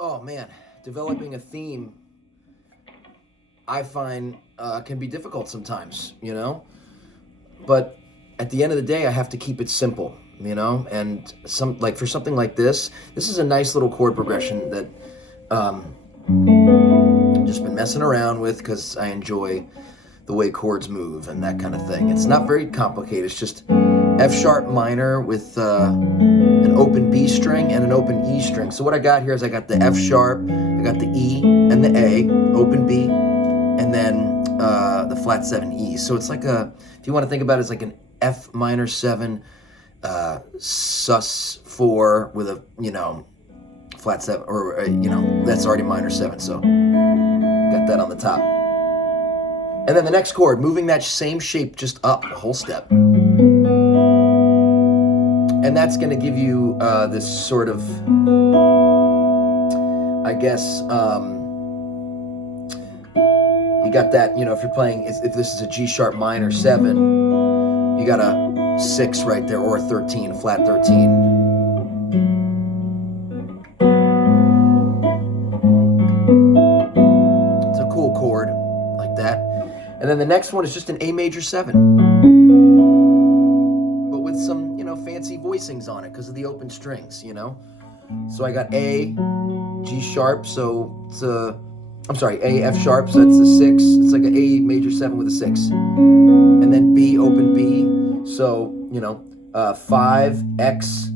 Oh man, developing a theme I find can be difficult sometimes, you know? But at the end of the day, I have to keep it simple, you know? And for something like this is a nice little chord progression that just been messing around with because I enjoy the way chords move and that kind of thing. It's not very complicated. It's just F sharp minor with an open B string and an open E string. So what I got here is I got the F sharp, I got the E and the A, open B, and then the flat 7 E. So it's like if you want to think about it, it's like an F minor 7, sus 4 with a, flat 7, or, that's already minor 7. So got that on the top. And then the next chord, moving that same shape just up a whole step. And that's going to give you this sort of, I guess, you got that, if you're playing, if this is a G sharp minor 7, you got a 6 right there, or a 13, a flat 13. It's a cool chord like that. And then the next one is just an A major 7. But with some, fancy voicings on it because of the open strings, So I got A, G sharp, so it's a, A, F sharp, so that's a 6. It's like an A major 7 with a 6. And then B, open B, so, 5, X,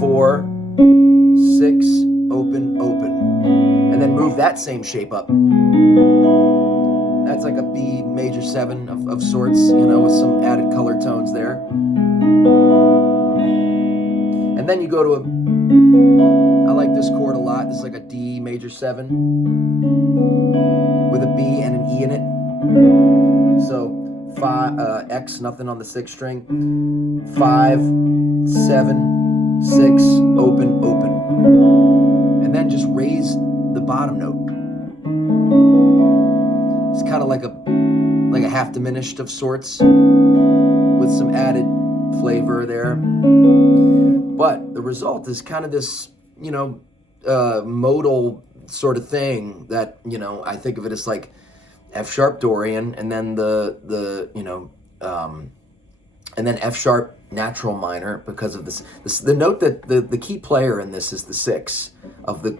4, 6, open, open. And then move that same shape up. That's like a B major 7 of sorts, with some added color tones there. And then you go to I like this chord a lot. This is like a D major 7 with a B and an E in it. So 5, X, nothing on the 6th string. 5, 7, 6, open, open. And then just raise the bottom note. It's kind of like a half diminished of sorts with some added flavor there. But the result is kind of this, modal sort of thing that, I think of it as like F sharp Dorian, and then and then F sharp natural minor because of this the note that the key player in this is the 6 of the,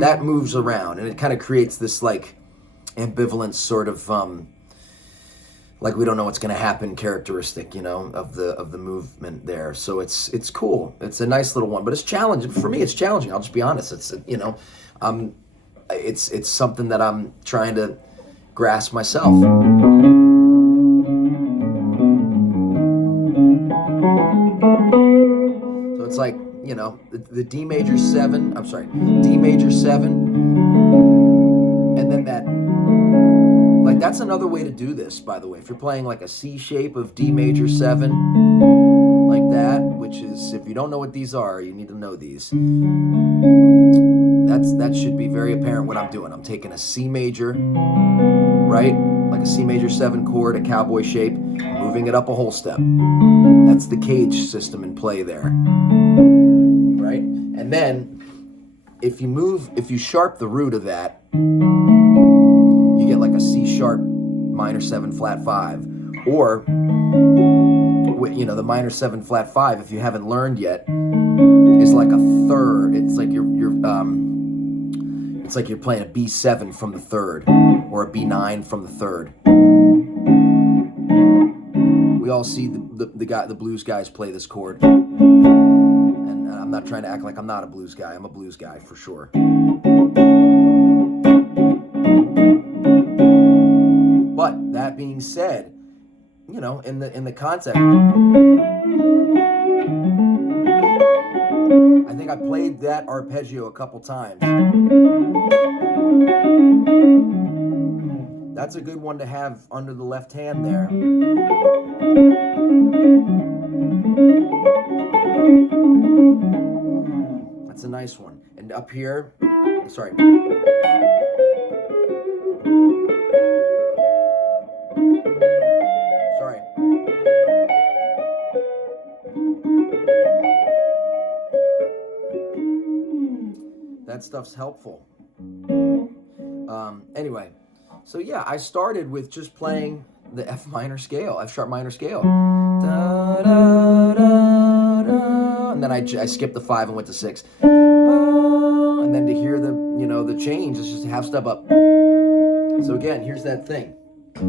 that moves around and it kind of creates this like ambivalent sort of like we don't know what's going to happen characteristic, you know, of the movement there. So it's cool. It's a nice little one, but it's challenging for me. It's challenging. I'll just be honest. It's, you know, it's something that I'm trying to grasp myself. So it's like, you know, the D major 7, I'm sorry, D major 7, and then that, like, that's another way to do this, by the way. If you're playing like a C shape of D major 7, like that, which is, if you don't know what these are, you need to know these. That should be very apparent what I'm doing. I'm taking a C major, right? Like a C major 7 chord, a cowboy shape, moving it up a whole step. That's the cage system in play there, right? And then if you sharp the root of that, you get like a C sharp minor 7 flat 5, or, you know, the minor 7 flat 5, if you haven't learned yet, is like a third. It's like it's like you're playing a B7 from the third, or a B9 from the third. We all see the blues guys play this chord, and I'm not trying to act like I'm not a blues guy. I'm a blues guy for sure. But that being said, you know, in the concept, I think I played that arpeggio a couple times. That's a good one to have under the left hand there. That's a nice one. And up here, sorry. Sorry. That stuff's helpful. Anyway, so yeah, I started with just playing the F minor scale, F sharp minor scale. Da, da, da, da. And then I skipped the 5 and went to 6. And then to hear the, you know, the change, it's just a half step up. So again, here's that thing. 1,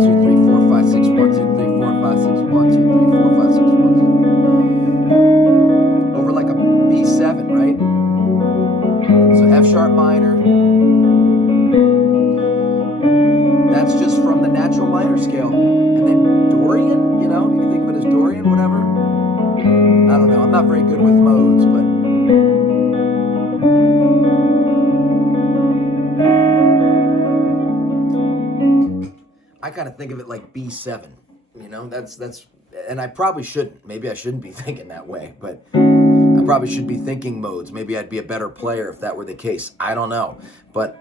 2, 3, 4, 5, 6, 1, 2, 3, 4, 5, 6, 1, 2, 3, 4, 5, 6, 1, 2. Over like a B7, right? So F sharp minor. That's just from the natural minor scale. And then Dorian, you know, you can think of it as Dorian, whatever. I don't know, I'm not very good with modes, but I kind of think of it like B7, you know, that's, and I probably shouldn't. Maybe I shouldn't be thinking that way, but I probably should be thinking modes. Maybe I'd be a better player if that were the case. I don't know, but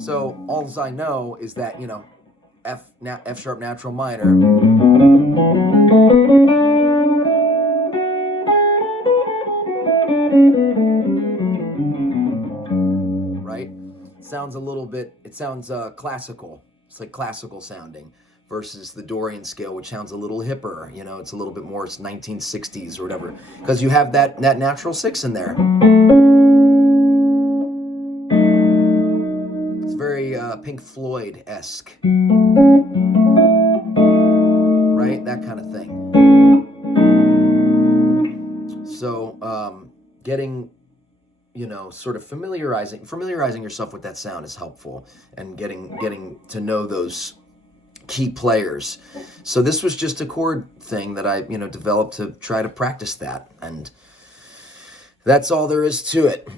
so all I know is that, you know, F sharp natural minor, right? Sounds a little bit, it sounds classical. It's like classical sounding versus the Dorian scale, which sounds a little hipper, you know, it's a little bit more, it's 1960s or whatever, because you have that natural 6 in there. It's very Pink Floyd-esque, right? That kind of thing. So getting, you know, sort of familiarizing yourself with that sound is helpful, and getting to know those key players. So this was just a chord thing that I, you know, developed to try to practice that, and that's all there is to it.